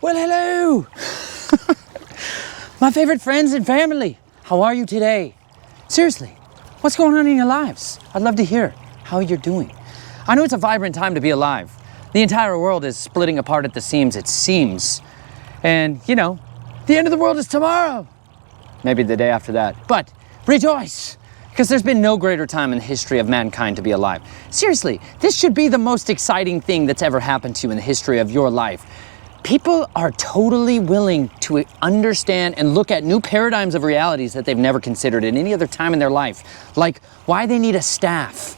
Well, hello. My favorite friends and family. How are you today? Seriously, what's going on in your lives? I'd love to hear how you're doing. I know it's a vibrant time to be alive. The entire world is splitting apart at the seams, it seems. And, you know, the end of the world is tomorrow. Maybe the day after that. But rejoice, because there's been no greater time in the history of mankind to be alive. Seriously, this should be the most exciting thing that's ever happened to you in the history of your life. People are totally willing to understand and look at new paradigms of realities that they've never considered at any other time in their life. Like why they need a staff.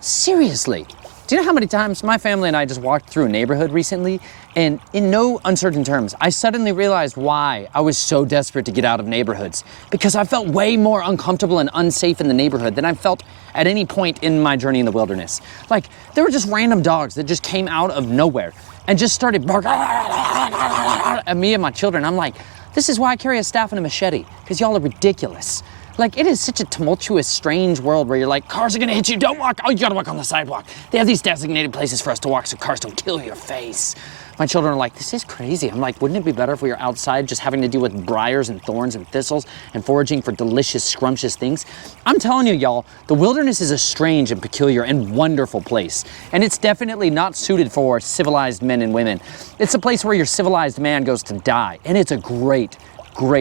Seriously. Do you know how many times my family and I just walked through a neighborhood recently, and in no uncertain terms, I suddenly realized why I was so desperate to get out of neighborhoods. Because I felt way more uncomfortable and unsafe in the neighborhood than I felt at any point in my journey in the wilderness. Like, there were just random dogs that just came out of nowhere and just started barking at me and my children. I'm like, this is why I carry a staff and a machete, because y'all are ridiculous. Like, it is such a tumultuous, strange world where you're like, cars are gonna hit you, don't walk. Oh, you gotta walk on the sidewalk. They have these designated places for us to walk so cars don't kill your face. My children are like, this is crazy. I'm like, wouldn't it be better if we were outside just having to deal with briars and thorns and thistles and foraging for delicious, scrumptious things? I'm telling you, y'all, the wilderness is a strange and peculiar and wonderful place. And it's definitely not suited for civilized men and women. It's a place where your civilized man goes to die. And it's a great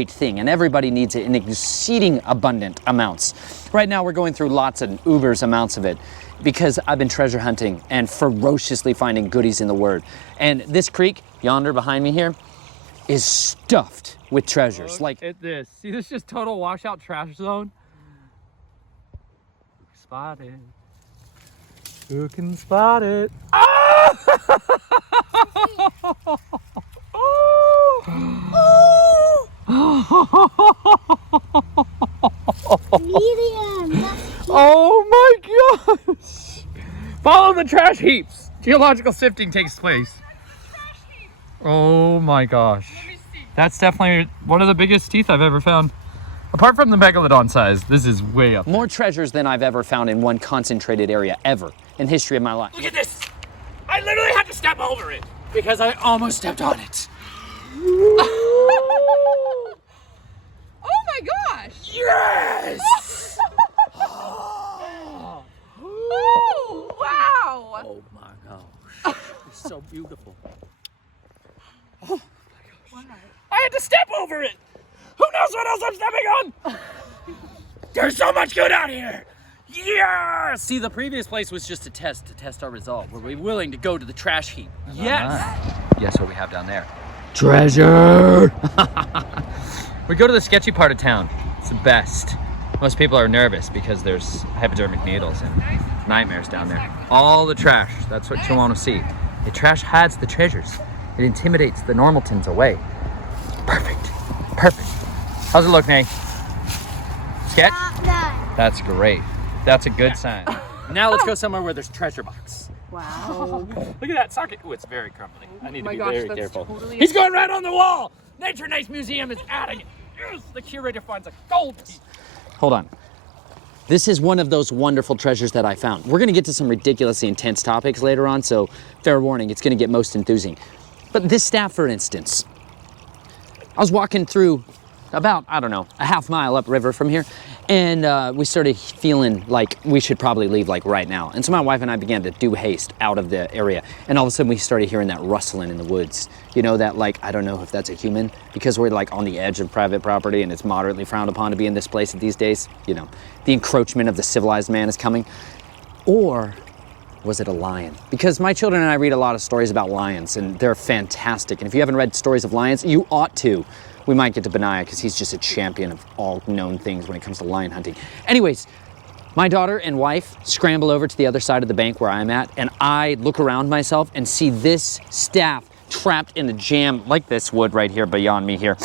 thing, and everybody needs it in exceeding abundant amounts. Right now we're going through lots and ubers amounts of it because I've been treasure hunting and ferociously finding goodies in the Word. And this creek yonder behind me here is stuffed with treasures. Look like at this. See, this is just total washout trash zone. Spotted. Who can spot it? Ah! Medium. Oh my gosh! Follow the trash heaps. Geological sifting takes place. Oh my gosh. That's definitely one of the biggest teeth I've ever found. Apart from the megalodon size, this is way up. more treasures than I've ever found in one concentrated area ever in the history of my life. Look at this! I literally had to step over it because I almost stepped on it. Oh my gosh! Yes! Oh, wow! Oh my gosh, it's so beautiful. Oh my gosh. I had to step over it! Who knows what else I'm stepping on? There's so much good out here! Yes! See, the previous place was just a test to test our resolve. Were we willing to go to the trash heap? Yes! Guess what we have down there? Treasure! We go to the sketchy part of town. It's the best. Most people are nervous because there's hypodermic needles and nightmares down there. All the trash, that's what you want to see. The trash hides the treasures. It intimidates the normaltons away. Perfect. Perfect. How's it look, Nay? Sketch? That's great. That's a good sign. Now let's go somewhere where there's treasure box. Wow. Look at that socket. Oh, it's very crumbly. I need my to be gosh, very that's careful. totally- He's going right on the wall. Nature Nice Museum is adding it. Yes, the curator finds a gold piece. Hold on. This is one of those wonderful treasures that I found. We're gonna get to some ridiculously intense topics later on, so fair warning, it's gonna get most enthusing. But this staff, for instance, I was walking through about, I don't know, a half mile upriver from here, and we started feeling like we should probably leave like right now. And so my wife and I began to do haste out of the area, and all of a sudden we started hearing that rustling in the woods. You know, that like, I don't know if that's a human, because we're like on the edge of private property and it's moderately frowned upon to be in this place these days. You know, the encroachment of the civilized man is coming. Or was it a lion? Because my children and I read a lot of stories about lions, and they're fantastic. And if you haven't read stories of lions, you ought to. We might get to Benaiah because he's just a champion of all known things when it comes to lion hunting. Anyways, my daughter and wife scramble over to the other side of the bank where I'm at, and I look around myself and see this staff trapped in a jam like this wood right here beyond me here.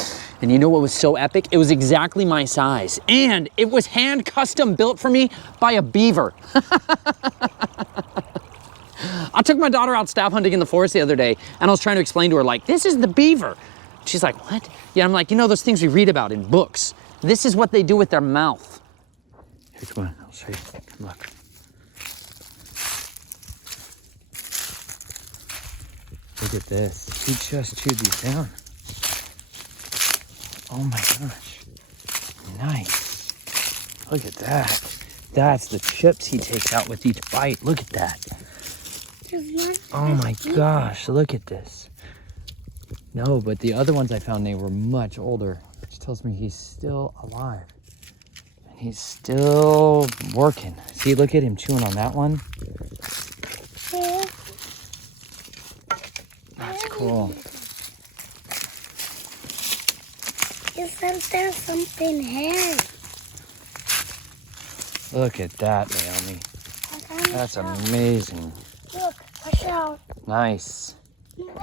And you know what was so epic? It was exactly my size, and it was hand custom built for me by a beaver. I took my daughter out staff hunting in the forest the other day, and I was trying to explain to her, like, this is the beaver. She's like, what? Yeah, I'm like, you know those things we read about in books? This is what they do with their mouth. Here's one. I'll show you. Come look. Look at this. He just chewed these down. Oh my gosh. Nice. Look at that. That's the chips he takes out with each bite. Look at that. Oh my gosh, look at this. No, but the other ones I found, they were much older, which tells me he's still alive. And he's still working. See, look at him chewing on that one. That's cool. Isn't there something here? Look at that, Naomi. That's amazing. Look, watch out. Nice. Look.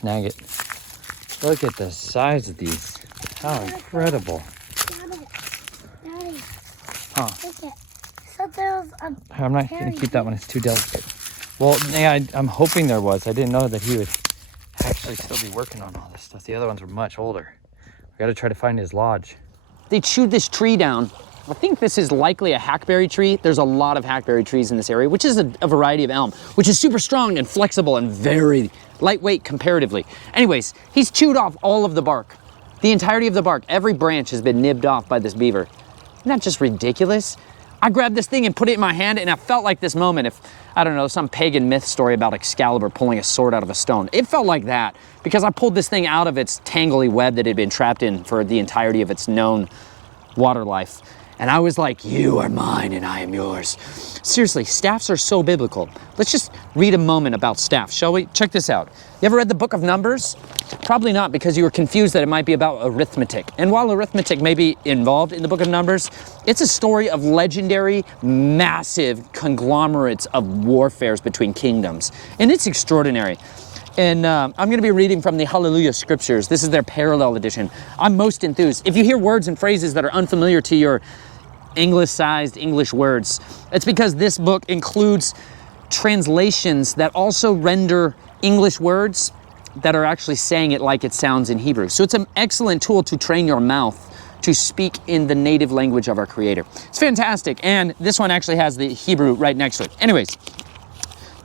Snag it. Look at the size of these. How incredible. Daddy, Huh. look it. So there's a I'm not going to keep that one. It's too delicate. Well, yeah, I'm hoping there was. I didn't know that he would actually still be working on all this stuff. The other ones were much older. We got to try to find his lodge. They chewed this tree down. I think this is likely a hackberry tree. There's a lot of hackberry trees in this area, which is a variety of elm, which is super strong and flexible and very lightweight comparatively. Anyways, he's chewed off all of the bark. The entirety of the bark, every branch has been nibbed off by this beaver. Isn't that just ridiculous? I grabbed this thing and put it in my hand, and I felt like this moment if, I don't know, some pagan myth story about Excalibur pulling a sword out of a stone. It felt like that because I pulled this thing out of its tangly web that it had been trapped in for the entirety of its known water life. And I was like, you are mine and I am yours. Seriously, staffs are so biblical. Let's just read a moment about staffs, shall we? Check this out. You ever read the book of Numbers? Probably not, because you were confused that it might be about arithmetic. And while arithmetic may be involved in the book of Numbers, it's a story of legendary, massive conglomerates of warfares between kingdoms. And it's extraordinary. And I'm going to be reading from the Hallelujah Scriptures. This is their parallel edition. I'm most enthused. If you hear words and phrases that are unfamiliar to your English-sized English words, it's because this book includes translations that also render English words that are actually saying it like it sounds in Hebrew. So it's an excellent tool to train your mouth to speak in the native language of our Creator. It's fantastic, and this one actually has the Hebrew right next to it. Anyways,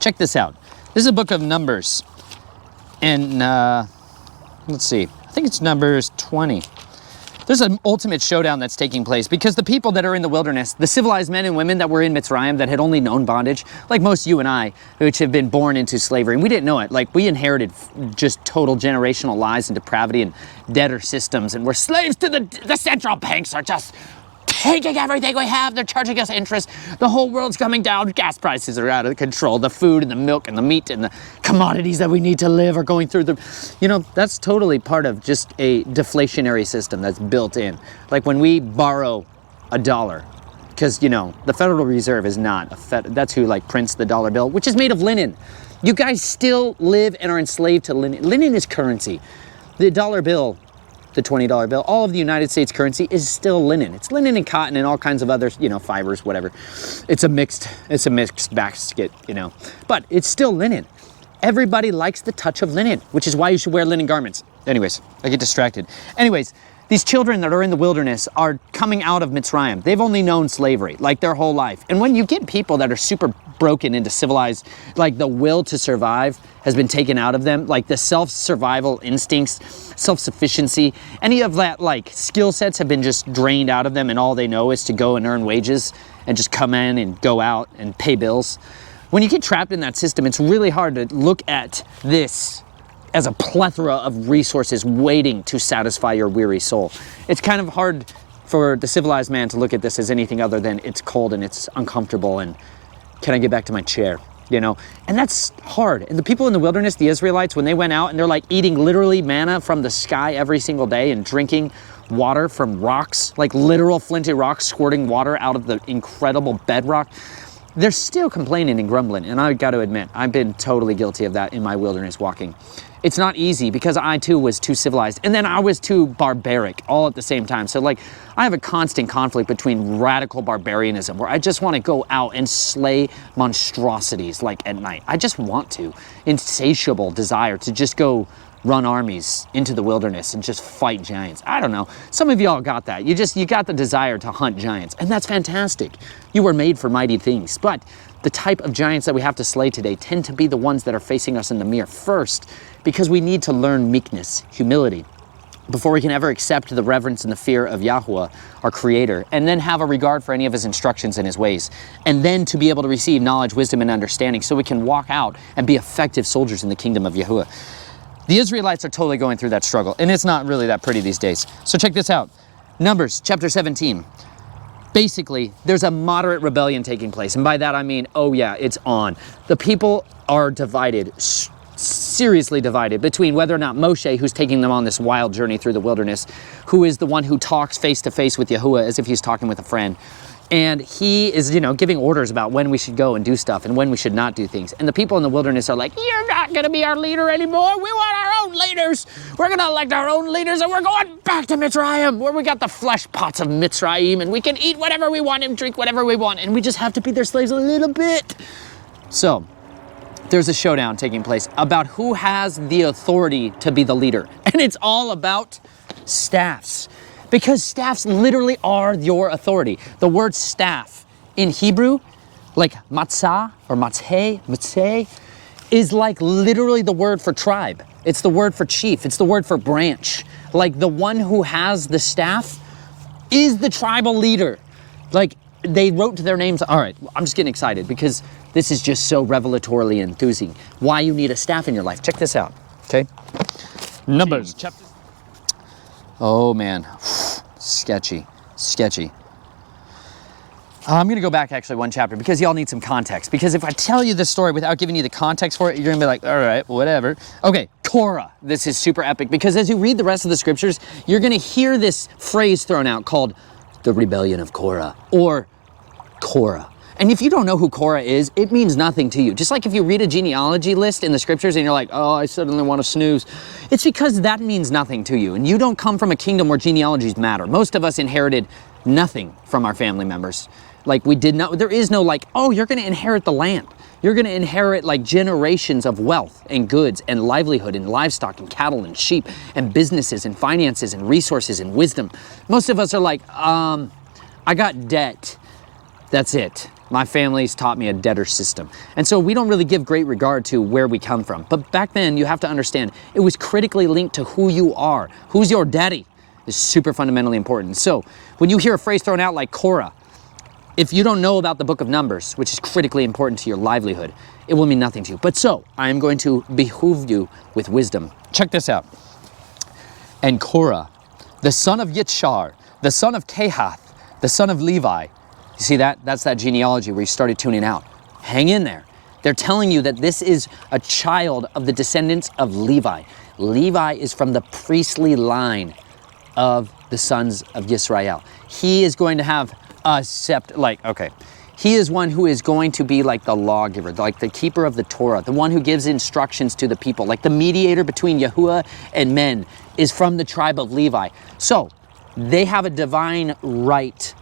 check this out. This is a book of Numbers. And let's see, I think it's Numbers 20. There's an ultimate showdown that's taking place because the people that are in the wilderness, the civilized men and women that were in Mitzrayim that had only known bondage, like most you and I, which have been born into slavery, and we didn't know it. Like, we inherited just total generational lies and depravity and debtor systems, and we're slaves to the central banks are just taking everything we have. They're charging us interest. The whole world's coming down. Gas prices are out of control. The food and the milk and the meat and the commodities that we need to live are going through the, you know, that's totally part of just a deflationary system that's built in. Like when we borrow $1, because, you know, the Federal Reserve is not that's who like prints the dollar bill, which is made of linen. You guys still live and are enslaved to linen. Linen is currency. The dollar bill, the $20 bill, all of the United States currency is still linen. It's linen and cotton and all kinds of other, you know, fibers, whatever. It's a mixed basket, you know, but it's still linen. Everybody likes the touch of linen, which is why you should wear linen garments. Anyways, I get distracted. Anyways, these children that are in the wilderness are coming out of Mitzrayim. They've only known slavery, like their whole life. And when you get people that are super broken into civilized, like the will to survive has been taken out of them, like the self-survival instincts, self-sufficiency, any of that like skill sets have been just drained out of them, and all they know is to go and earn wages and just come in and go out and pay bills. When you get trapped in that system, it's really hard to look at this as a plethora of resources waiting to satisfy your weary soul. It's kind of hard for the civilized man to look at this as anything other than it's cold and it's uncomfortable and can I get back to my chair, you know? And that's hard. And the people in the wilderness, the Israelites, when they went out and they're like eating literally manna from the sky every single day and drinking water from rocks, like literal flinty rocks squirting water out of the incredible bedrock, they're still complaining and grumbling. And I got to admit, I've been totally guilty of that in my wilderness walking. It's not easy because I too was too civilized and then I was too barbaric all at the same time. So like I have a constant conflict between radical barbarianism where I just want to go out and slay monstrosities like at night. I just want to. Insatiable desire to just go run armies into the wilderness and just fight giants. I don't know. Some of y'all got that. You got the desire to hunt giants, and that's fantastic. You were made for mighty things. But the type of giants that we have to slay today tend to be the ones that are facing us in the mirror first, because we need to learn meekness, humility, before we can ever accept the reverence and the fear of Yahuwah, our Creator, and then have a regard for any of His instructions and His ways, and then to be able to receive knowledge, wisdom, and understanding so we can walk out and be effective soldiers in the kingdom of Yahuwah. The Israelites are totally going through that struggle, and it's not really that pretty these days. So check this out. Numbers chapter 17. Basically, there's a moderate rebellion taking place, and by that I mean, oh yeah, it's on. The people are divided, seriously divided, between whether or not Moshe, who's taking them on this wild journey through the wilderness, who is the one who talks face to face with Yahuwah as if he's talking with a friend, and he is, giving orders about when we should go and do stuff and when we should not do things. And the people in the wilderness are like, you're not going to be our leader anymore. We want our own leaders. We're going to elect our own leaders, and we're going back to Mitzrayim, where we got the flesh pots of Mitzrayim, and we can eat whatever we want and drink whatever we want, and we just have to be their slaves a little bit. So there's a showdown taking place about who has the authority to be the leader. And it's all about staffs, because staffs literally are your authority. The word staff in Hebrew, like matzah or matzeh, is like literally the word for tribe. It's the word for chief. It's the word for branch. Like the one who has the staff is the tribal leader. Like they wrote to their names. All right, I'm just getting excited because this is just so revelatorily enthusing. Why you need a staff in your life. Check this out, okay? Numbers chapter. Oh man, sketchy. I'm gonna go back actually one chapter because y'all need some context. Because if I tell you this story without giving you the context for it, you're gonna be like, all right, whatever. Okay, Korah. This is super epic because as you read the rest of the scriptures, you're gonna hear this phrase thrown out called the rebellion of Korah or Korah. And if you don't know who Korah is, it means nothing to you. Just like if you read a genealogy list in the scriptures and you're like, oh, I suddenly want to snooze. It's because that means nothing to you. And you don't come from a kingdom where genealogies matter. Most of us inherited nothing from our family members. Like we did not, there is no like, oh, you're going to inherit the land. You're going to inherit like generations of wealth and goods and livelihood and livestock and cattle and sheep and businesses and finances and resources and wisdom. Most of us are like, I got debt. That's it. My family's taught me a debtor system. And so we don't really give great regard to where we come from. But back then, you have to understand, it was critically linked to who you are. Who's your daddy is super fundamentally important. So when you hear a phrase thrown out like Korah, if you don't know about the book of Numbers, which is critically important to your livelihood, it will mean nothing to you. But so, I am going to behoove you with wisdom. Check this out. And Korah, the son of Yitzhar, the son of Kehath, the son of Levi. You see that? That's that genealogy where you started tuning out. Hang in there. They're telling you that this is a child of the descendants of Levi. Levi is from the priestly line of the sons of Yisrael. He is going to have a he is one who is going to be like the lawgiver, like the keeper of the Torah, the one who gives instructions to the people, like the mediator between Yahuwah and men is from the tribe of Levi. So they have a divine right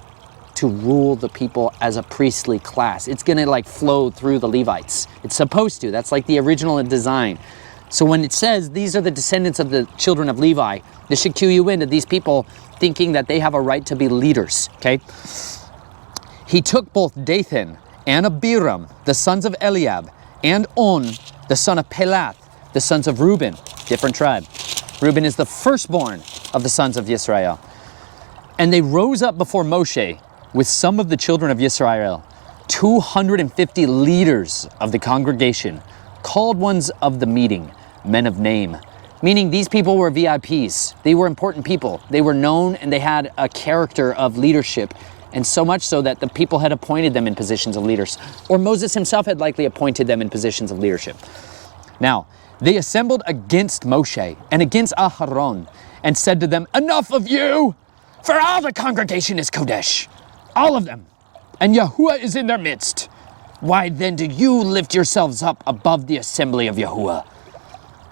to rule the people as a priestly class. It's gonna like flow through the Levites. It's supposed to. That's like the original design. So when it says these are the descendants of the children of Levi, this should cue you into these people thinking that they have a right to be leaders, okay? He took both Dathan and Abiram, the sons of Eliab, and On, the son of Pelath, the sons of Reuben, different tribe. Reuben is the firstborn of the sons of Yisrael. And they rose up before Moshe with some of the children of Yisrael, 250 leaders of the congregation, called ones of the meeting, men of name. Meaning these people were VIPs. They were important people. They were known and they had a character of leadership, and so much so that the people had appointed them in positions of leaders, or Moses himself had likely appointed them in positions of leadership. Now, they assembled against Moshe and against Aharon and said to them, enough of you, for all the congregation is Kodesh, all of them, and Yahuwah is in their midst. Why then do you lift yourselves up above the assembly of Yahuwah?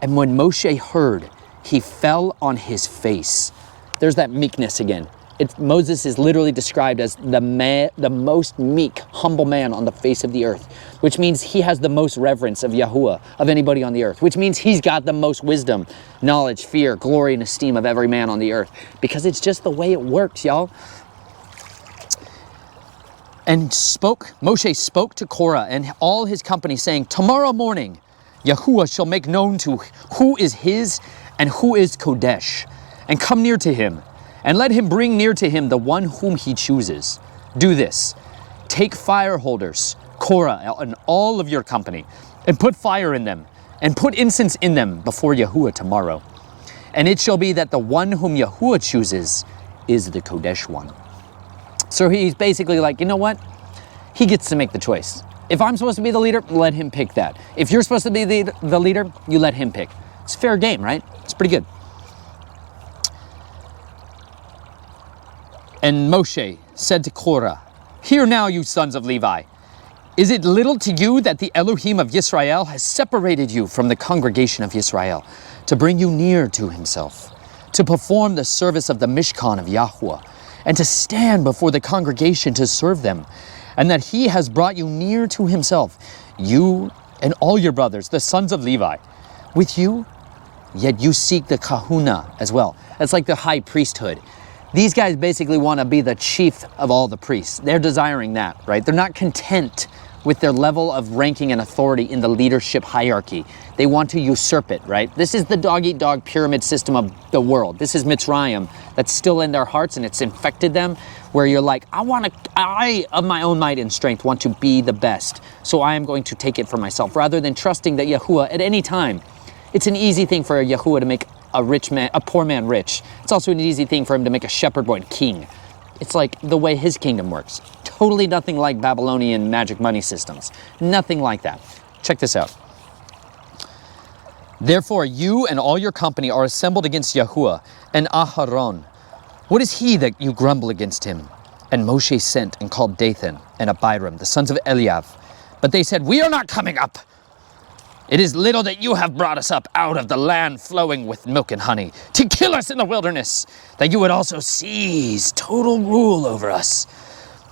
And when Moshe heard, he fell on his face. There's that meekness again. Moses is literally described as the most meek, humble man on the face of the earth, which means he has the most reverence of Yahuwah, of anybody on the earth, which means he's got the most wisdom, knowledge, fear, glory, and esteem of every man on the earth, because it's just the way it works, y'all. And Moshe spoke to Korah and all his company, saying, tomorrow morning, Yahuwah shall make known to who is his and who is Kodesh, and come near to him, and let him bring near to him the one whom he chooses. Do this, take fire holders, Korah and all of your company, and put fire in them, and put incense in them before Yahuwah tomorrow. And it shall be that the one whom Yahuwah chooses is the Kodesh one. So he's basically like, you know what? He gets to make the choice. If I'm supposed to be the leader, let him pick that. If you're supposed to be the leader, you let him pick. It's fair game, right? It's pretty good. And Moshe said to Korah, hear now, you sons of Levi. Is it little to you that the Elohim of Yisrael has separated you from the congregation of Yisrael to bring you near to himself, to perform the service of the Mishkan of Yahuwah, and to stand before the congregation to serve them, and that he has brought you near to himself, you and all your brothers, the sons of Levi, with you, yet you seek the kahuna as well. That's like the high priesthood. These guys basically want to be the chief of all the priests. They're desiring that, right? They're not content with their level of ranking and authority in the leadership hierarchy. They want to usurp it, right? This is the dog-eat-dog pyramid system of the world. This is Mitzrayim that's still in their hearts, and it's infected them, where you're like, I, of my own might and strength, want to be the best, so I am going to take it for myself, rather than trusting that Yahuwah at any time. It's an easy thing for Yahuwah to make a poor man rich. It's also an easy thing for him to make a shepherd boy king. It's like the way his kingdom works. Totally nothing like Babylonian magic money systems. Nothing like that. Check this out. Therefore, you and all your company are assembled against Yahuwah and Aharon. What is he that you grumble against him? And Moshe sent and called Dathan and Abiram, the sons of Eliav. But they said, we are not coming up. It is little that you have brought us up out of the land flowing with milk and honey, to kill us in the wilderness, that you would also seize total rule over us.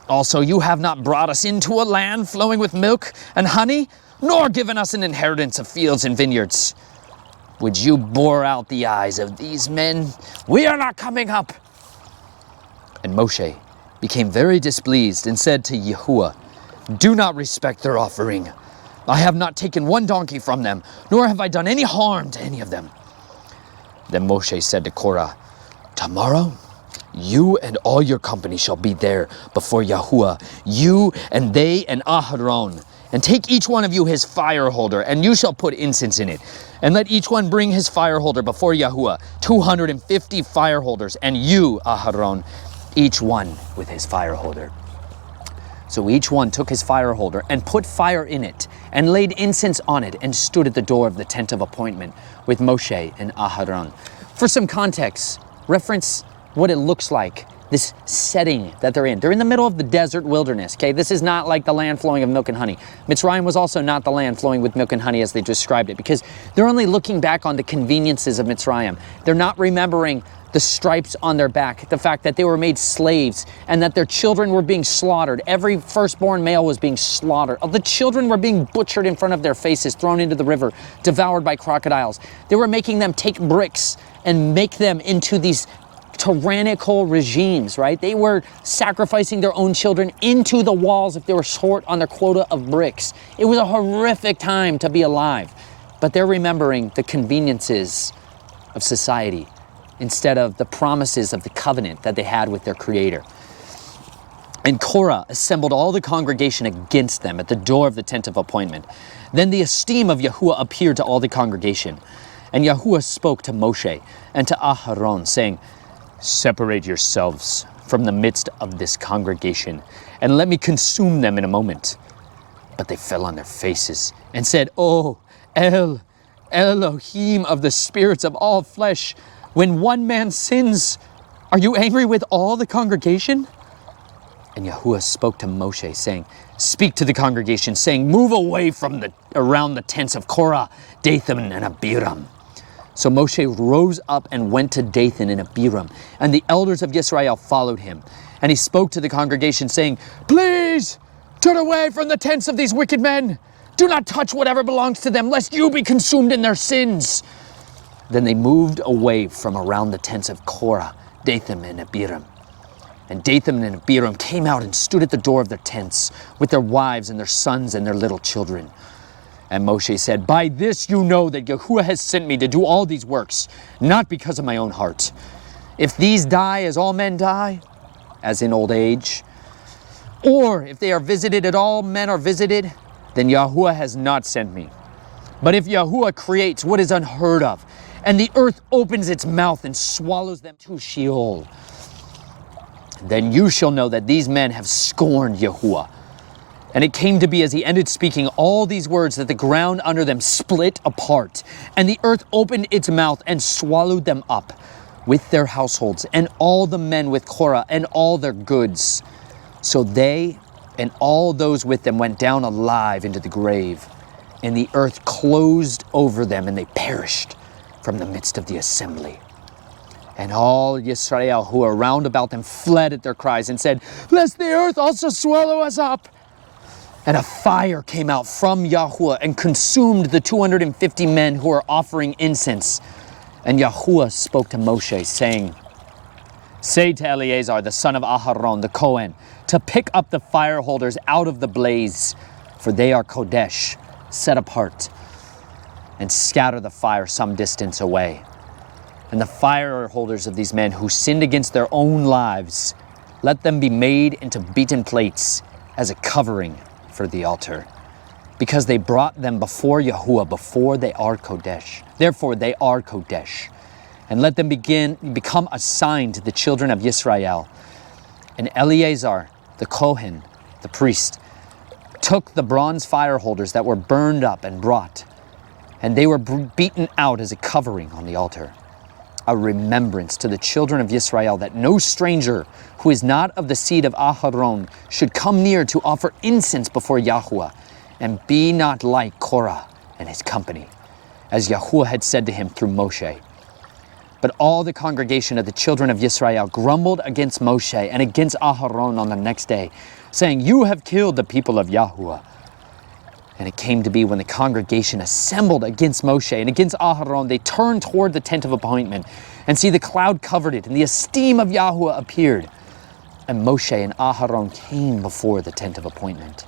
Also, you have not brought us into a land flowing with milk and honey, nor given us an inheritance of fields and vineyards. Would you bore out the eyes of these men? We are not coming up. And Moshe became very displeased and said to Yahuwah, do not respect their offering. I have not taken one donkey from them, nor have I done any harm to any of them. Then Moshe said to Korah, tomorrow you and all your company shall be there before Yahuwah, you and they and Aharon. And take each one of you his fire holder, and you shall put incense in it. And let each one bring his fire holder before Yahuwah, 250 fire holders, and you, Aharon, each one with his fire holder. So each one took his fire holder and put fire in it, and laid incense on it, and stood at the door of the tent of appointment with Moshe and Aharon. For some context, reference what it looks like, this setting that they're in. They're in the middle of the desert wilderness, okay? This is not like the land flowing of milk and honey. Mitzrayim was also not the land flowing with milk and honey as they described it, because they're only looking back on the conveniences of Mitzrayim. They're not remembering the stripes on their back, the fact that they were made slaves and that their children were being slaughtered. Every firstborn male was being slaughtered. The children were being butchered in front of their faces, thrown into the river, devoured by crocodiles. They were making them take bricks and make them into these tyrannical regimes, right? They were sacrificing their own children into the walls if they were short on their quota of bricks. It was a horrific time to be alive, but they're remembering the conveniences of society instead of the promises of the covenant that they had with their Creator. And Korah assembled all the congregation against them at the door of the tent of appointment. Then the esteem of Yahuwah appeared to all the congregation. And Yahuwah spoke to Moshe and to Aharon, saying, separate yourselves from the midst of this congregation, and let me consume them in a moment. But they fell on their faces and said, Oh, Elohim of the spirits of all flesh, when one man sins, are you angry with all the congregation? And Yahuwah spoke to Moshe, saying, speak to the congregation, saying, move away from around the tents of Korah, Dathan, and Abiram. So Moshe rose up and went to Dathan and Abiram, and the elders of Israel followed him. And he spoke to the congregation, saying, "Please turn away from the tents of these wicked men. Do not touch whatever belongs to them, lest you be consumed in their sins." Then they moved away from around the tents of Korah, Dathan and Abiram. And Dathan and Abiram came out and stood at the door of their tents with their wives and their sons and their little children. And Moshe said, "By this you know that Yahuwah has sent me to do all these works, not because of my own heart. If these die as all men die, as in old age, or if they are visited as all men are visited, then Yahuwah has not sent me. But if Yahuwah creates what is unheard of, and the earth opens its mouth and swallows them to Sheol, then you shall know that these men have scorned Yahuwah." And it came to be, as he ended speaking all these words, that the ground under them split apart, and the earth opened its mouth and swallowed them up with their households, and all the men with Korah and all their goods. So they and all those with them went down alive into the grave, and the earth closed over them, and they perished from the midst of the assembly. And all Yisrael who were round about them fled at their cries and said, "Lest the earth also swallow us up." And a fire came out from Yahuwah and consumed the 250 men who were offering incense. And Yahuwah spoke to Moshe, saying, "Say to Eleazar, the son of Aharon, the Kohen, to pick up the fire holders out of the blaze, for they are Kodesh, set apart, and scatter the fire some distance away. And the fire holders of these men who sinned against their own lives, let them be made into beaten plates as a covering for the altar, because they brought them before Yahuwah, before they are Kodesh. Therefore they are Kodesh. And let them become a sign to the children of Yisrael." And Eleazar, the Kohen, the priest, took the bronze fire holders that were burned up and brought, and they were beaten out as a covering on the altar, a remembrance to the children of Yisrael, that no stranger who is not of the seed of Aharon should come near to offer incense before Yahuwah, and be not like Korah and his company, as Yahuwah had said to him through Moshe. But all the congregation of the children of Yisrael grumbled against Moshe and against Aharon on the next day, saying, "You have killed the people of Yahuwah." And it came to be, when the congregation assembled against Moshe and against Aharon, they turned toward the tent of appointment, and see, the cloud covered it, and the esteem of Yahuwah appeared. And Moshe and Aharon came before the tent of appointment.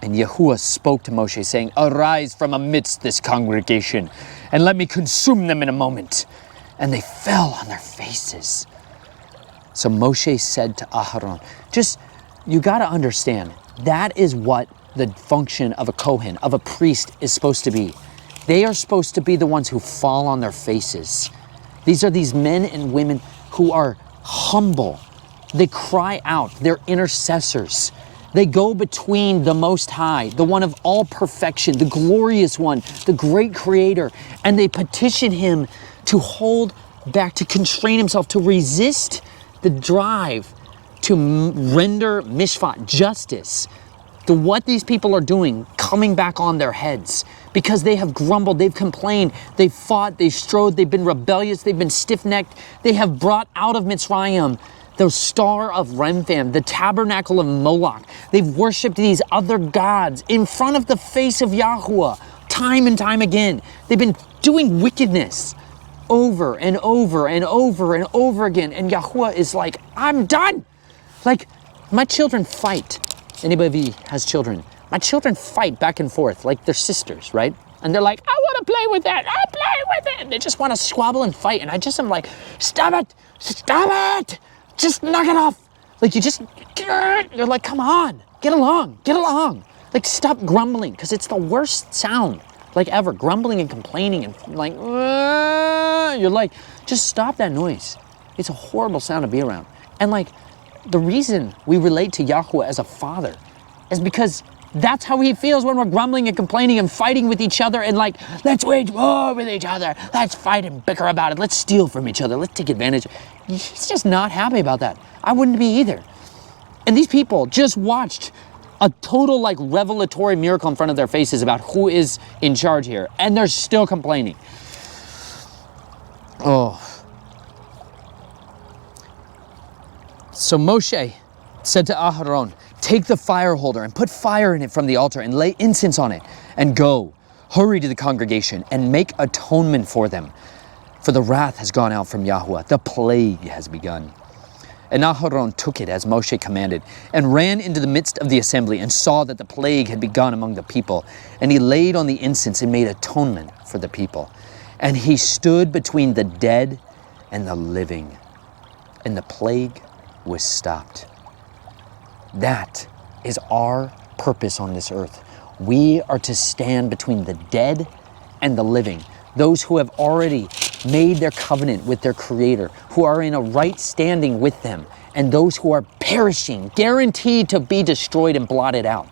And Yahuwah spoke to Moshe, saying, "Arise from amidst this congregation, and let me consume them in a moment." And they fell on their faces. So Moshe said to Aharon, you got to understand, that is what the function of a Kohen, of a priest, is supposed to be. They are supposed to be the ones who fall on their faces. These are these men and women who are humble. They cry out. They're intercessors. They go between the Most High, the one of all perfection, the glorious one, the great creator, and they petition him to hold back, to constrain himself, to resist the drive to render mishpat, justice, to what these people are doing, coming back on their heads, because they have grumbled, they've complained, they've fought, they've strode, they've been rebellious, they've been stiff-necked. They have brought out of Mitzrayim the star of Remphan, the tabernacle of Moloch. They've worshipped these other gods in front of the face of Yahuwah time and time again. They've been doing wickedness over and over and over and over again. And Yahuwah is like, "I'm done." Like, my children fight. Anybody has children? My children fight back and forth like they're sisters, right? And they're like, "I want to play with that. I play with it." And they just want to squabble and fight. And I just am like, "Stop it. Stop it. Just knock it off." Like, you're like, "Come on, get along, get along." Like, stop grumbling, because it's the worst sound, like, ever. Grumbling and complaining and like, you're like, just stop that noise. It's a horrible sound to be around. And like, the reason we relate to Yahuwah as a father is because that's how he feels when we're grumbling and complaining and fighting with each other and like, let's wage war with each other. Let's fight and bicker about it. Let's steal from each other. Let's take advantage. He's just not happy about that. I wouldn't be either. And these people just watched a total like revelatory miracle in front of their faces about who is in charge here. And they're still complaining. Oh. So Moshe said to Aharon, take the fire holder and put fire in it from the altar and lay incense on it and go. Hurry to the congregation and make atonement for them. For the wrath has gone out from Yahweh. The plague has begun. And Aharon took it as Moshe commanded and ran into the midst of the assembly and saw that the plague had begun among the people. And he laid on the incense and made atonement for the people. And he stood between the dead and the living. And the plague was stopped. That is our purpose on this earth. We are to stand between the dead and the living. Those who have already made their covenant with their Creator, who are in a right standing with them, and those who are perishing, guaranteed to be destroyed and blotted out.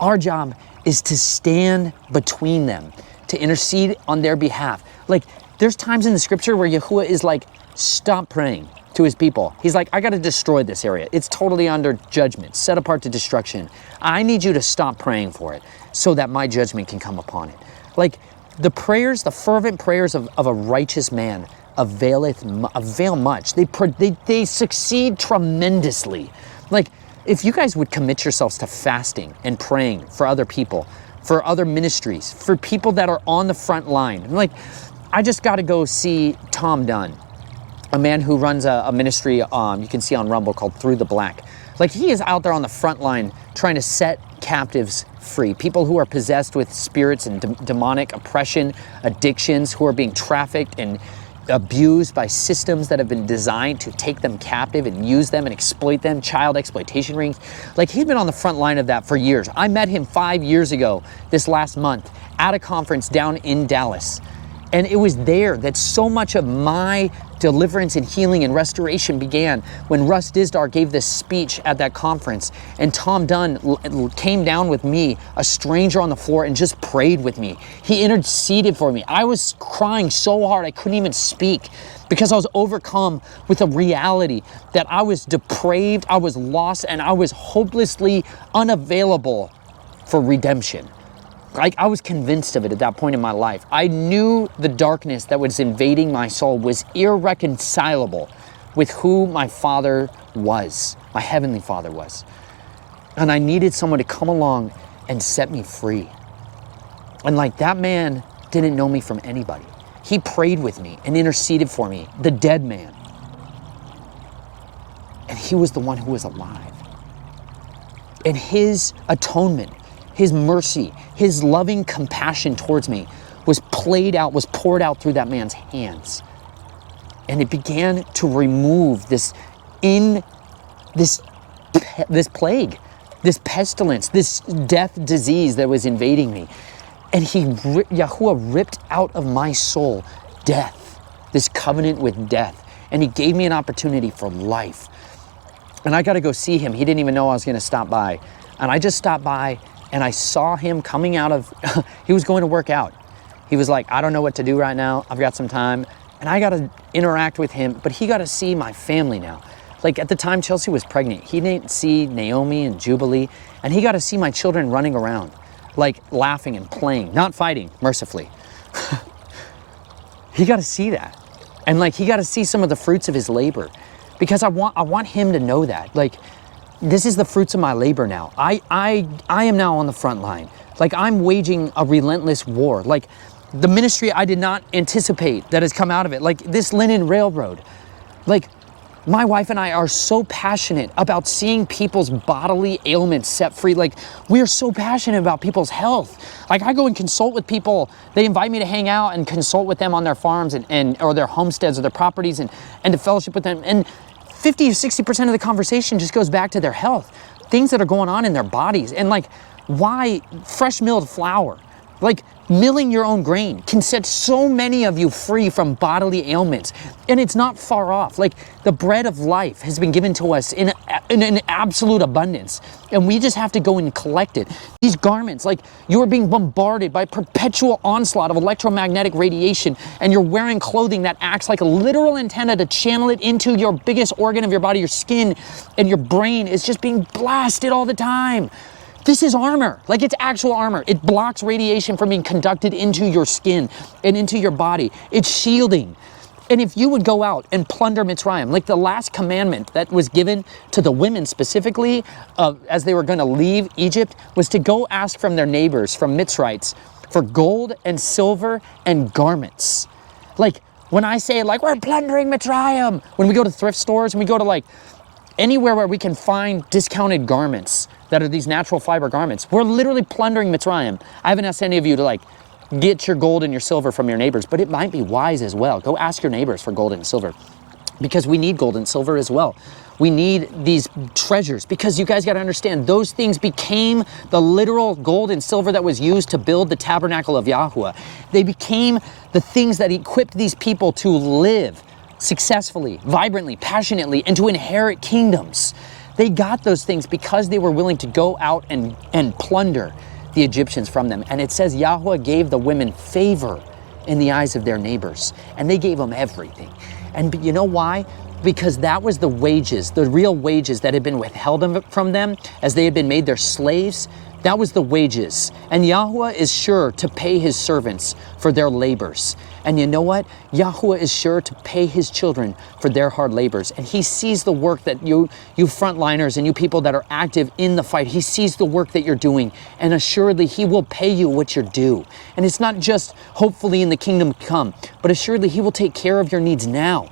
Our job is to stand between them, to intercede on their behalf. Like, there's times in the scripture where Yahuwah is like, stop praying to his people. He's like, I got to destroy this area. It's totally under judgment, set apart to destruction. I need you to stop praying for it so that my judgment can come upon it. Like, the prayers, the fervent prayers of a righteous man avail much. They succeed tremendously. Like, if you guys would commit yourselves to fasting and praying for other people, for other ministries, for people that are on the front line. Like, I just got to go see Tom Dunn, a man who runs a ministry you can see on Rumble called Through the Black. Like, he is out there on the front line trying to set captives free. People who are possessed with spirits and demonic oppression, addictions, who are being trafficked and abused by systems that have been designed to take them captive and use them and exploit them, child exploitation rings. Like, he's been on the front line of that for years. I met him 5 years ago, this last month, at a conference down in Dallas. And it was there that so much of my deliverance and healing and restoration began, when Russ Dizdar gave this speech at that conference, and Tom Dunn came down with me, a stranger on the floor, and just prayed with me. He interceded for me. I was crying so hard I couldn't even speak, because I was overcome with a reality that I was depraved, I was lost, and I was hopelessly unavailable for redemption. I was convinced of it at that point in my life. I knew the darkness that was invading my soul was irreconcilable with who my Father was, my Heavenly Father was. And I needed someone to come along and set me free. And like, that man didn't know me from anybody. He prayed with me and interceded for me, the dead man. And he was the one who was alive. And his atonement, his mercy, his loving compassion towards me was poured out through that man's hands. And it began to remove this plague, this pestilence, this death disease that was invading me. And Yahuwah ripped out of my soul death, this covenant with death. And he gave me an opportunity for life. And I got to go see him. He didn't even know I was going to stop by. And I just stopped by, and I saw him coming out of, he was going to work out. He was like, I don't know what to do right now. I've got some time. And I got to interact with him, but he got to see my family now. Like, at the time Chelsea was pregnant, he didn't see Naomi and Jubilee, and he got to see my children running around, like laughing and playing, not fighting, mercifully. He got to see that. And like, he got to see some of the fruits of his labor, because I want him to know that. Like, this is the fruits of my labor now. I am now on the front line. Like, I'm waging a relentless war. Like, the ministry I did not anticipate that has come out of it. Like, this LinenRailroad. Like, my wife and I are so passionate about seeing people's bodily ailments set free. Like, we are so passionate about people's health. Like, I go and consult with people. They invite me to hang out and consult with them on their farms or their homesteads or their properties and to fellowship with them. And 50 or 60% of the conversation just goes back to their health, things that are going on in their bodies. And like, why fresh milled flour, like milling your own grain, can set so many of you free from bodily ailments. And it's not far off. Like, the bread of life has been given to us in an absolute abundance. And we just have to go and collect it. These garments, like, you are being bombarded by perpetual onslaught of electromagnetic radiation, and you're wearing clothing that acts like a literal antenna to channel it into your biggest organ of your body, your skin, and your brain is just being blasted all the time. This is armor, like, it's actual armor. It blocks radiation from being conducted into your skin and into your body. It's shielding. And if you would go out and plunder Mitzrayim, like the last commandment that was given to the women specifically as they were going to leave Egypt, was to go ask from their neighbors, from Mitzrites, for gold and silver and garments. Like when I say like, we're plundering Mitzrayim, when we go to thrift stores and we go to like anywhere where we can find discounted garments that are these natural fiber garments, we're literally plundering Mitzrayim. I haven't asked any of you to like get your gold and your silver from your neighbors, but it might be wise as well. Go ask your neighbors for gold and silver, because we need gold and silver as well. We need these treasures, because you guys got to understand, those things became the literal gold and silver that was used to build the tabernacle of Yahuwah. They became the things that equipped these people to live successfully, vibrantly, passionately, and to inherit kingdoms. They got those things because they were willing to go out and plunder the Egyptians from them. And it says Yahweh gave the women favor in the eyes of their neighbors, and they gave them everything. And you know why? Because that was the wages, the real wages that had been withheld from them as they had been made their slaves. That was the wages. And Yahweh is sure to pay his servants for their labors. And you know what? Yahweh is sure to pay his children for their hard labors. And he sees the work that you frontliners and you people that are active in the fight, he sees the work that you're doing. And assuredly, he will pay you what you're due. And it's not just hopefully in the kingdom to come, but assuredly he will take care of your needs now.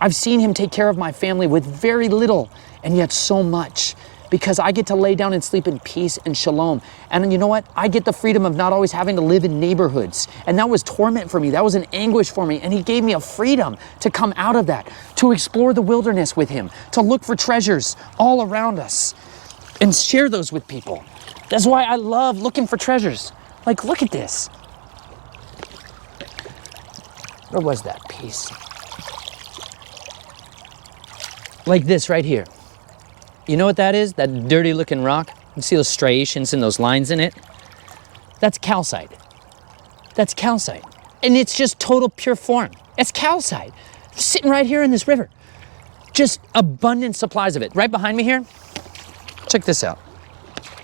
I've seen him take care of my family with very little and yet so much, because I get to lay down and sleep in peace and shalom. And you know what? I get the freedom of not always having to live in neighborhoods. And that was torment for me. That was an anguish for me. And he gave me a freedom to come out of that, to explore the wilderness with him, to look for treasures all around us and share those with people. That's why I love looking for treasures. Like, look at this. Where was that piece? Like this right here. You know what that is? That dirty looking rock? You see those striations and those lines in it? That's calcite. That's calcite. And it's just total pure form. It's calcite. Sitting right here in this river. Just abundant supplies of it. Right behind me here. Check this out.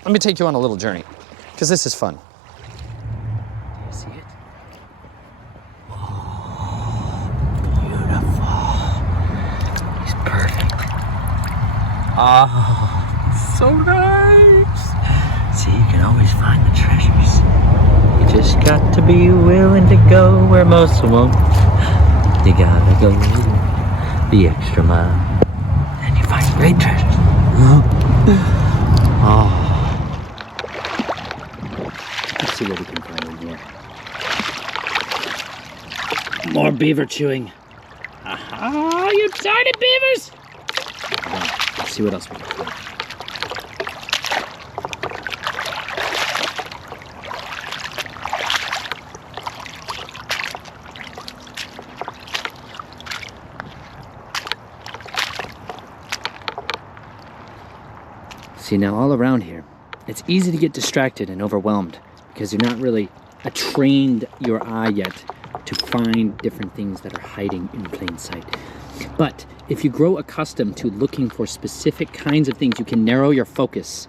Let me take you on a little journey, because this is fun. Do you see it? Oh, beautiful. He's perfect. Ah, so nice. See, you can always find the treasures. You just got to be willing to go where most won't. You gotta go the extra mile, and you find great treasures. Oh. Let's see what we can find in here. More beaver chewing. Aha, you tiny beavers! Let's see what else we can find. See, now all around here, it's easy to get distracted and overwhelmed because you're not really trained your eye yet to find different things that are hiding in plain sight. But if you grow accustomed to looking for specific kinds of things, you can narrow your focus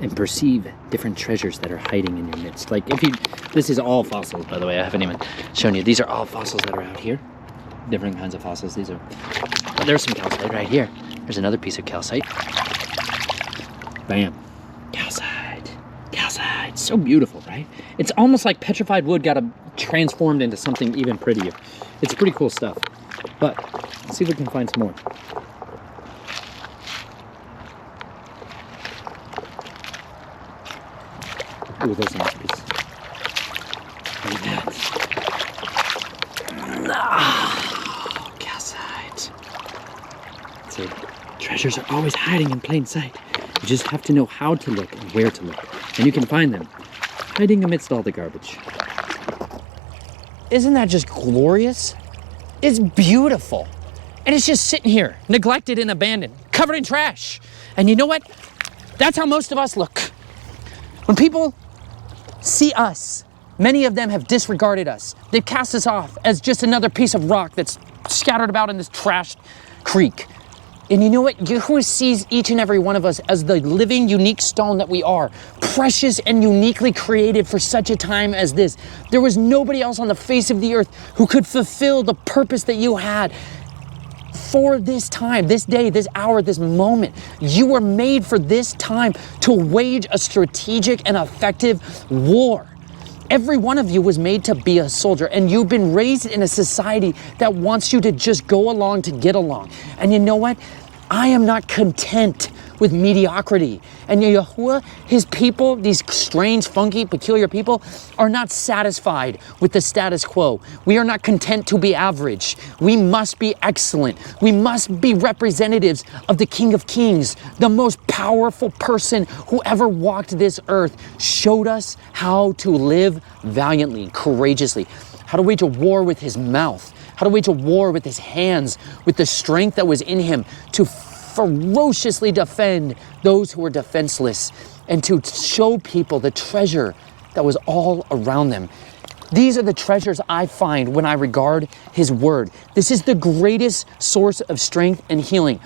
and perceive different treasures that are hiding in your midst. Like this is all fossils, by the way. I haven't even shown you. These are all fossils that are out here. Different kinds of fossils. There's some calcite right here. There's another piece of calcite. Bam. Calcite. Calcite. So beautiful, right? It's almost like petrified wood got transformed into something even prettier. It's pretty cool stuff. But let's see if we can find some more. Ooh, there's a nice piece. Look at that. Ah, calcite. See, treasures are always hiding in plain sight. You just have to know how to look and where to look. And you can find them hiding amidst all the garbage. Isn't that just glorious? It's beautiful. And it's just sitting here, neglected and abandoned, covered in trash. And you know what? That's how most of us look. When people see us, many of them have disregarded us. They've cast us off as just another piece of rock that's scattered about in this trashed creek. And you know what? Yahuwah sees each and every one of us as the living, unique stone that we are, precious and uniquely created for such a time as this. There was nobody else on the face of the earth who could fulfill the purpose that you had for this time, this day, this hour, this moment. You were made for this time to wage a strategic and effective war. Every one of you was made to be a soldier, and you've been raised in a society that wants you to just go along to get along. And you know what? I am not content with mediocrity. And Yahuwah, his people, these strange, funky, peculiar people, are not satisfied with the status quo. We are not content to be average. We must be excellent. We must be representatives of the King of Kings, the most powerful person who ever walked this earth, showed us how to live valiantly, courageously, how to wage a war with his mouth, how to wage a war with his hands, with the strength that was in him to ferociously defend those who were defenseless, and to show people the treasure that was all around them. These are the treasures I find when I regard his word. This is the greatest source of strength and healing.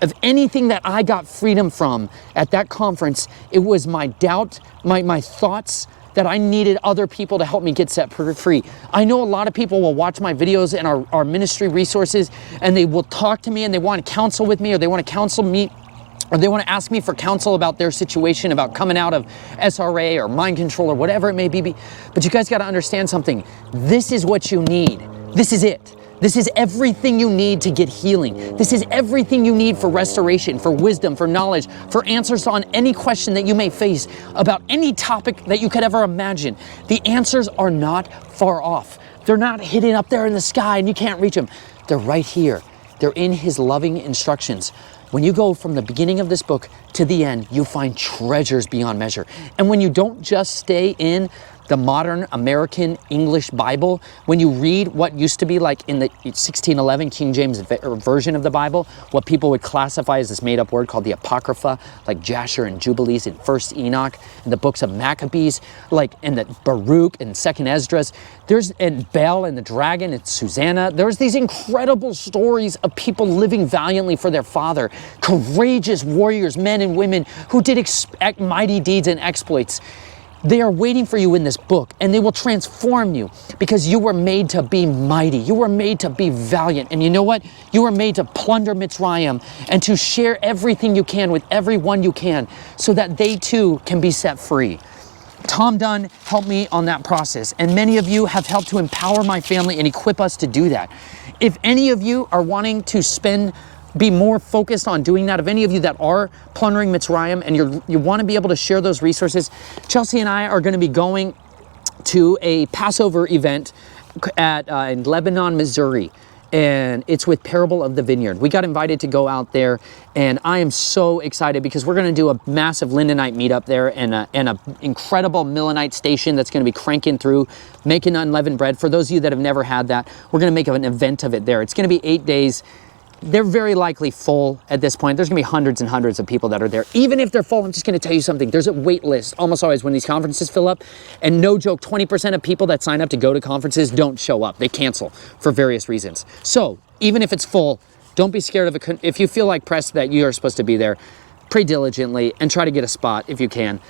Of anything that I got freedom from at that conference, it was my doubt, my thoughts, that I needed other people to help me get set free. I know a lot of people will watch my videos and our ministry resources, and they will talk to me and they want to counsel with me, or they want to counsel me, or they want to ask me for counsel about their situation, about coming out of SRA or mind control or whatever it may be. But you guys got to understand something. This is what you need. This is it. This is everything you need to get healing. This is everything you need for restoration, for wisdom, for knowledge, for answers on any question that you may face about any topic that you could ever imagine. The answers are not far off. They're not hidden up there in the sky and you can't reach them. They're right here. They're in his loving instructions. When you go from the beginning of this book to the end, you find treasures beyond measure. And when you don't just stay in the modern American English Bible, when you read what used to be like in the 1611 King James version of the Bible, what people would classify as this made-up word called the Apocrypha, like Jasher and Jubilees and First Enoch, and the books of Maccabees, like in the Baruch and Second Esdras, and Bel and the dragon and Susanna. There's these incredible stories of people living valiantly for their father, courageous warriors, men and women who did mighty deeds and exploits. They are waiting for you in this book, and they will transform you because you were made to be mighty. You were made to be valiant. And you know what? You were made to plunder Mitzrayim and to share everything you can with everyone you can so that they too can be set free. Tom Dunn helped me on that process, and many of you have helped to empower my family and equip us to do that. If any of you are wanting to be more focused on doing that, of any of you that are plundering Mitzrayim and you want to be able to share those resources, Chelsea and I are going to be going to a Passover event in Lebanon, Missouri. And it's with Parable of the Vineyard. We got invited to go out there, and I am so excited because we're going to do a massive Lindenite meetup there and an incredible Millenite station that's going to be cranking through, making unleavened bread. For those of you that have never had that, we're going to make an event of it there. It's going to be 8 days. They're very likely full at this point. There's gonna be hundreds and hundreds of people that are there. Even if they're full, I'm just gonna tell you something. There's a wait list almost always when these conferences fill up. And no joke, 20% of people that sign up to go to conferences don't show up. They cancel for various reasons. So even if it's full, don't be scared of it. If you feel like pressed that you are supposed to be there, pray diligently and try to get a spot if you can.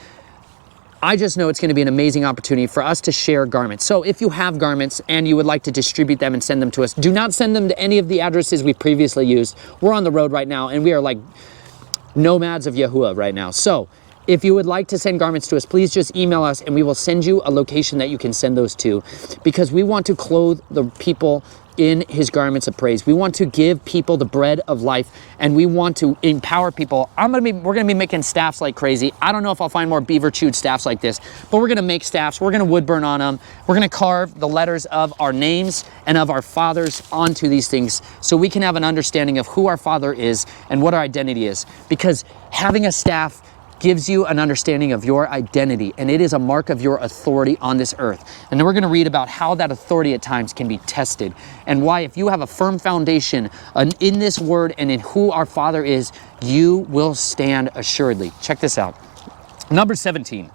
I just know it's going to be an amazing opportunity for us to share garments. So if you have garments and you would like to distribute them and send them to us, do not send them to any of the addresses we've previously used. We're on the road right now and we are like nomads of Yahuwah right now. So if you would like to send garments to us, please just email us and we will send you a location that you can send those to, because we want to clothe the people in his garments of praise. We want to give people the bread of life, and we want to empower people. We're gonna be making staffs like crazy. I don't know if I'll find more beaver chewed staffs like this, but we're gonna make staffs. We're gonna wood burn on them. We're gonna carve the letters of our names and of our fathers onto these things so we can have an understanding of who our Father is and what our identity is, because having a staff gives you an understanding of your identity, and it is a mark of your authority on this earth. And then we're going to read about how that authority at times can be tested, and why if you have a firm foundation in this word and in who our Father is, you will stand assuredly. Check this out. Number 17.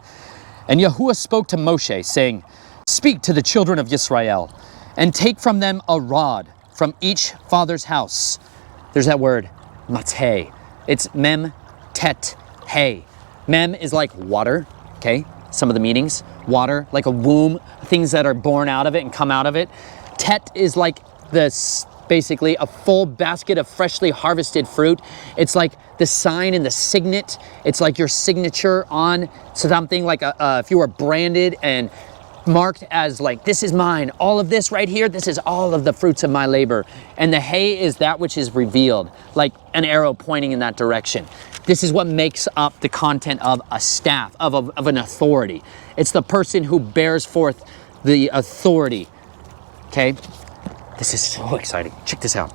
And Yahuwah spoke to Moshe, saying, "Speak to the children of Yisrael, and take from them a rod from each father's house." There's that word, mateh. It's mem, tet, hey. Mem is like water, okay? Some of the meanings. Water, like a womb, things that are born out of it and come out of it. Tet is like this, basically a full basket of freshly harvested fruit. It's like the sign and the signet. It's like your signature on something, like if you were branded and marked as like, this is mine. All of this right here, this is all of the fruits of my labor. And the hay is that which is revealed, like an arrow pointing in that direction. This is what makes up the content of a staff, of an authority. It's the person who bears forth the authority, okay? This is so exciting. Check this out.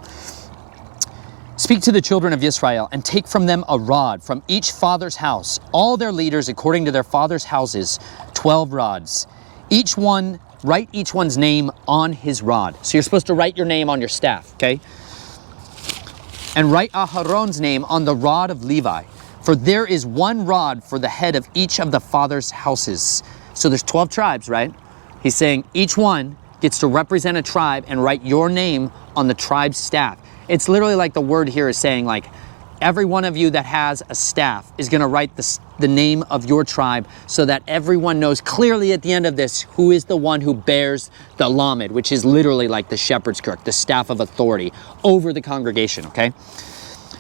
Speak to the children of Israel and take from them a rod from each father's house, all their leaders according to their father's houses, 12 rods. Write each one's name on his rod. So you're supposed to write your name on your staff, okay? And write Aharon's name on the rod of Levi, for there is one rod for the head of each of the father's houses. So there's 12 tribes, right? He's saying each one gets to represent a tribe and write your name on the tribe's staff. It's literally like the word here is saying, like, every one of you that has a staff is going to write the name of your tribe so that everyone knows clearly at the end of this who is the one who bears the lamed, which is literally like the shepherd's crook, the staff of authority over the congregation, okay?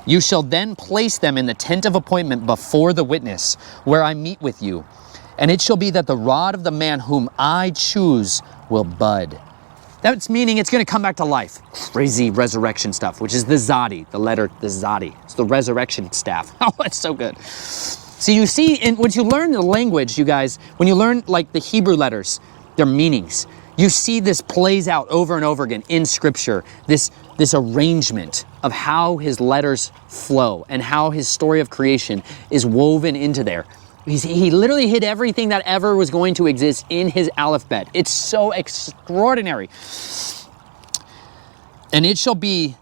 You shall then place them in the tent of appointment before the witness, where I meet with you. And it shall be that the rod of the man whom I choose will bud. That's meaning it's going to come back to life. Crazy resurrection stuff, which is the Zadi, the letter, the Zadi. It's the resurrection staff. Oh, it's so good. So you see, once you learn the language, you guys, when you learn like the Hebrew letters, their meanings, you see this plays out over and over again in Scripture, this arrangement of how his letters flow and how his story of creation is woven into there. He literally hid everything that ever was going to exist in his alphabet. It's so extraordinary. And it shall be,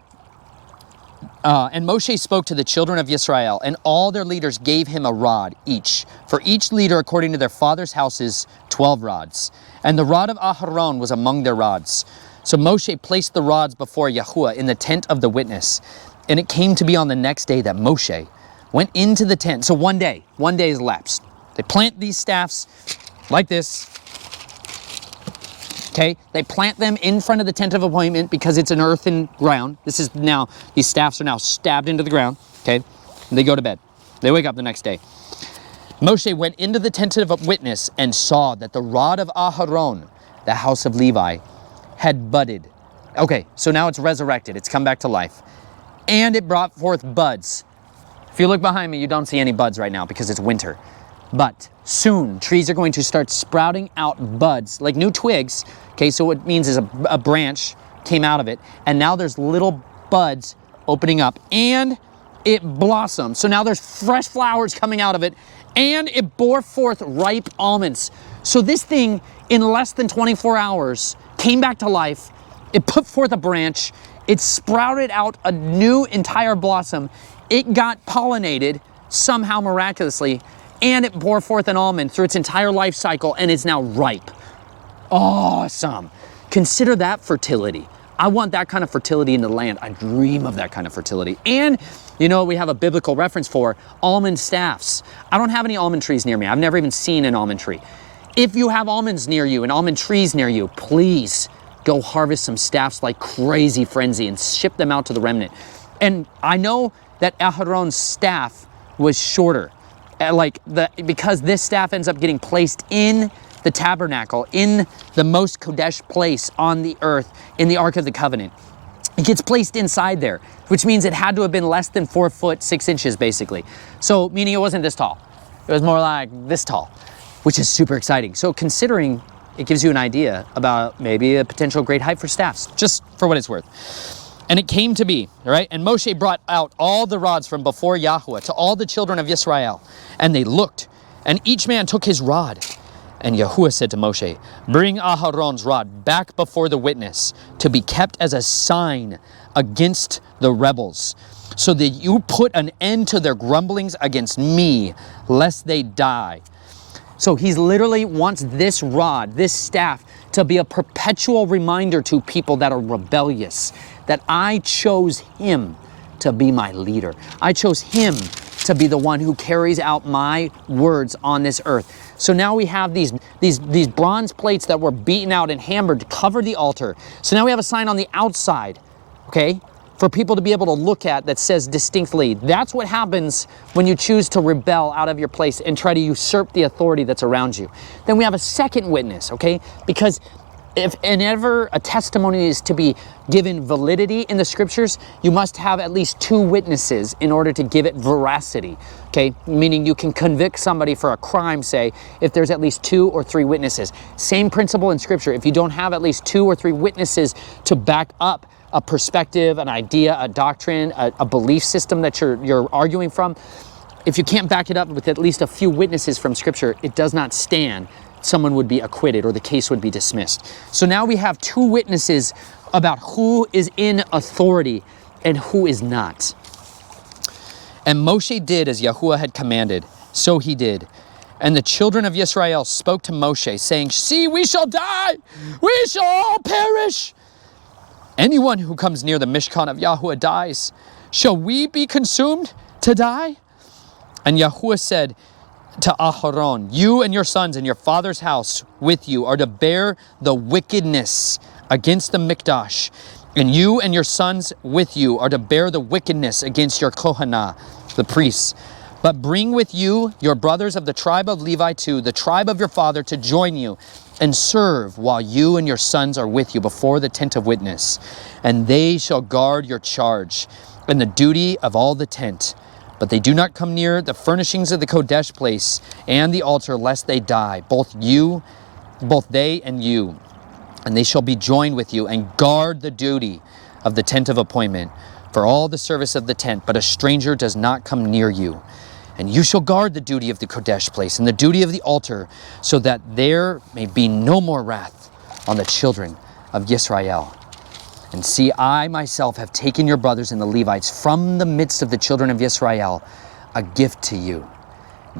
and Moshe spoke to the children of Israel, and all their leaders gave him a rod each. For each leader, according to their father's houses, 12 rods. And the rod of Aharon was among their rods. So Moshe placed the rods before Yahuwah in the tent of the witness. And it came to be on the next day that Moshe went into the tent. So one day is elapsed. They plant these staffs like this. Okay, they plant them in front of the tent of appointment because it's an earthen ground. These staffs are now stabbed into the ground. Okay, and they go to bed. They wake up the next day. Moshe went into the tent of witness and saw that the rod of Aharon, the house of Levi, had budded. Okay, so now it's resurrected. It's come back to life. And it brought forth buds. If you look behind me, you don't see any buds right now because it's winter. But soon, trees are going to start sprouting out buds, like new twigs. Okay, so what it means is a branch came out of it, and now there's little buds opening up, and it blossomed. So now there's fresh flowers coming out of it, and it bore forth ripe almonds. So this thing, in less than 24 hours, came back to life. It put forth a branch. It sprouted out a new entire blossom. It got pollinated somehow miraculously, and it bore forth an almond through its entire life cycle, and is now ripe. Awesome. Consider that fertility. I want that kind of fertility in the land. I dream of that kind of fertility. And you know what we have a biblical reference for? Almond staffs. I don't have any almond trees near me. I've never even seen an almond tree. If you have almonds near you and almond trees near you, please go harvest some staffs like crazy frenzy and ship them out to the remnant. And I know that Aharon's staff was shorter, because this staff ends up getting placed in the tabernacle, in the most Kodesh place on the earth, in the Ark of the Covenant. It gets placed inside there, which means it had to have been less than 4 foot 6 inches, basically. So, meaning it wasn't this tall. It was more like this tall, which is super exciting. So considering, it gives you an idea about maybe a potential great height for staffs, just for what it's worth. And it came to be, all right? And Moshe brought out all the rods from before Yahuwah to all the children of Israel. And they looked, and each man took his rod. And Yahuwah said to Moshe, bring Aharon's rod back before the witness to be kept as a sign against the rebels, so that you put an end to their grumblings against me, lest they die. So he's literally wants this rod, this staff, to be a perpetual reminder to people that are rebellious, that I chose him to be my leader. I chose him to be the one who carries out my words on this earth. So now we have these bronze plates that were beaten out and hammered to cover the altar. So now we have a sign on the outside, okay, for people to be able to look at that says distinctly. That's what happens when you choose to rebel out of your place and try to usurp the authority that's around you. Then we have a second witness, okay, because if ever a testimony is to be given validity in the scriptures, you must have at least 2 witnesses in order to give it veracity, okay? Meaning you can convict somebody for a crime, say, if there's at least 2 or 3 witnesses. Same principle in scripture. If you don't have at least 2 or 3 witnesses to back up a perspective, an idea, a doctrine, a belief system that you're arguing from, if you can't back it up with at least a few witnesses from scripture, it does not stand. Someone would be acquitted or the case would be dismissed. So now we have 2 witnesses about who is in authority and who is not. And Moshe did as Yahuwah had commanded, so he did. And the children of Israel spoke to Moshe, saying, "See, we shall die, we shall all perish. Anyone who comes near the Mishkan of Yahuwah dies. Shall we be consumed to die?" And Yahuwah said to Aharon, "You and your sons and your father's house with you are to bear the wickedness against the Mikdash, and you and your sons with you are to bear the wickedness against your Kohanah, the priests. But bring with you your brothers of the tribe of Levi too, the tribe of your father, to join you, and serve while you and your sons are with you before the tent of witness. And they shall guard your charge and the duty of all the tent. But they do not come near the furnishings of the Kodesh place and the altar, lest they die, both they and you. And they shall be joined with you and guard the duty of the tent of appointment for all the service of the tent. But a stranger does not come near you. And you shall guard the duty of the Kodesh place and the duty of the altar, so that there may be no more wrath on the children of Yisrael. And see, I myself have taken your brothers and the Levites from the midst of the children of Israel, a gift to you,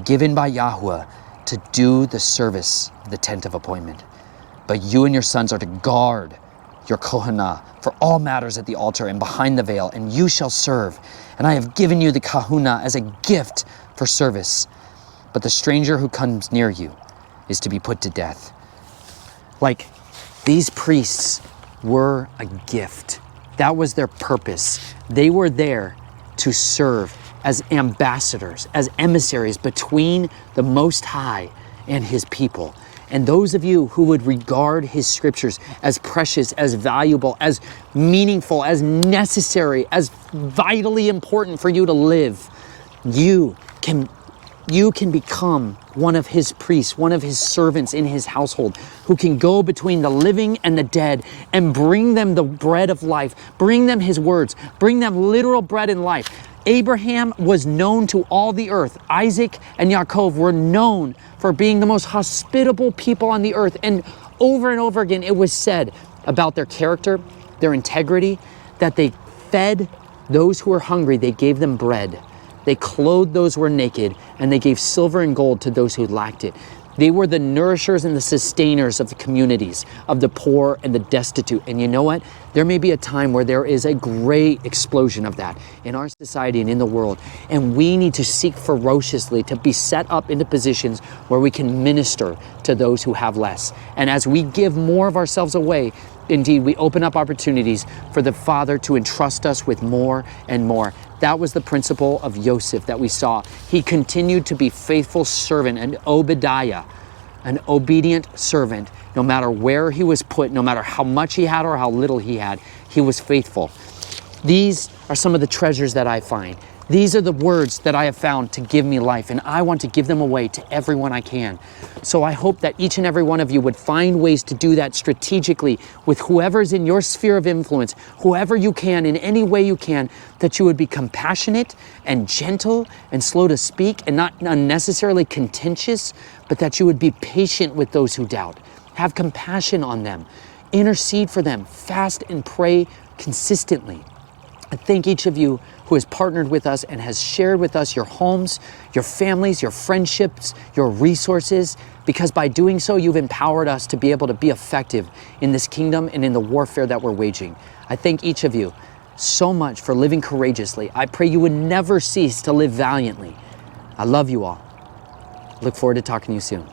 given by Yahuwah to do the service of the tent of appointment. But you and your sons are to guard your Kohanah for all matters at the altar and behind the veil, and you shall serve. And I have given you the Kahuna as a gift for service. But the stranger who comes near you is to be put to death." Like, these priests were a gift. That was their purpose. They were there to serve as ambassadors, as emissaries between the Most High and his people. And those of you who would regard his scriptures as precious, as valuable, as meaningful, as necessary, as vitally important for you to live, you can become one of his priests, one of his servants in his household, who can go between the living and the dead and bring them the bread of life, bring them his words, bring them literal bread and life. Abraham was known to all the earth. Isaac and Yaakov were known for being the most hospitable people on the earth. And over again, it was said about their character, their integrity, that they fed those who were hungry, they gave them bread. They clothed those who were naked, and they gave silver and gold to those who lacked it. They were the nourishers and the sustainers of the communities, of the poor and the destitute. And you know what? There may be a time where there is a great explosion of that in our society and in the world. And we need to seek ferociously to be set up into positions where we can minister to those who have less. And as we give more of ourselves away, indeed, we open up opportunities for the Father to entrust us with more and more. That was the principle of Yosef that we saw. He continued to be faithful servant, and Obadiah, an obedient servant. No matter where he was put, no matter how much he had or how little he had, he was faithful. These are some of the treasures that I find. These are the words that I have found to give me life, and I want to give them away to everyone I can. So I hope that each and every one of you would find ways to do that strategically with whoever's in your sphere of influence, whoever you can, in any way you can, that you would be compassionate and gentle and slow to speak and not unnecessarily contentious, but that you would be patient with those who doubt. Have compassion on them. Intercede for them. Fast and pray consistently. I thank each of you who has partnered with us and has shared with us your homes, your families, your friendships, your resources, because by doing so, you've empowered us to be able to be effective in this kingdom and in the warfare that we're waging. I thank each of you. so much for living courageously. I pray you would never cease to live valiantly. I love you all. Look forward to talking to you soon.